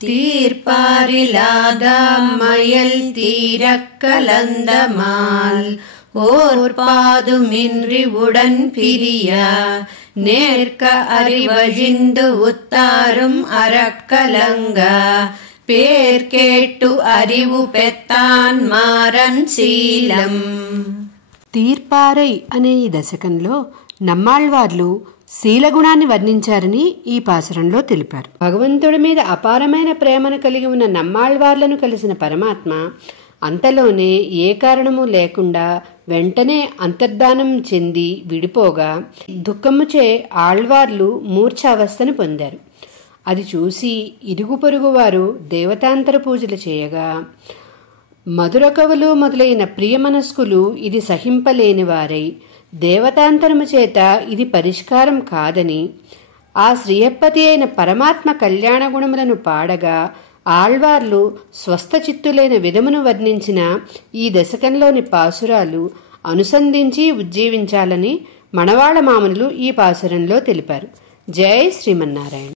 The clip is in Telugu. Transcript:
தீர்ப்பாரிலாதாமயல் தீரக் கலந்தமால் ஓர்பாதுமின்றி உடன் பிரியா நேர்க்க அறிவழிந்து உத்தாரும் அறக்கலங்க பேர் கேட்டு அறிவு பெత్తాన్ మారన్ శీలం. తీర్పారై అనే ఈ దశకంలో నమ్మాళ్వార్లు శీలగుణాన్ని వర్ణించారని ఈ పాసురంలో తెలిపారు. భగవంతుడి మీద అపారమైన ప్రేమను కలిగి ఉన్న నమ్మాళ్వార్లను కలిసిన పరమాత్మ అంతలోనే ఏ కారణము లేకుండా వెంటనే అంతర్ధానం చెంది విడిపోగా దుఃఖముచే ఆళ్వార్లు మూర్ఛ అవస్థను పొందారు. అది చూసి ఇరుగు పొరుగు వారు దేవతాంతర పూజలు చేయగా మధుర కవులు మొదలైన ప్రియమనస్కులు ఇది సహింపలేని వారై దేవతాంతరము చేత ఇది పరిష్కారం కాదని ఆ శ్రీయప్పతి అయిన పరమాత్మ కళ్యాణ గుణములను పాడగా ఆళ్వార్లు స్వస్థచిత్తులైన విధమును వర్ణించిన ఈ దశకంలోని పాసురాలు అనుసంధించి ఉజ్జీవించాలని మణవాళ మామనులు ఈ పాసురంలో తెలిపారు. జై శ్రీమన్నారాయణ.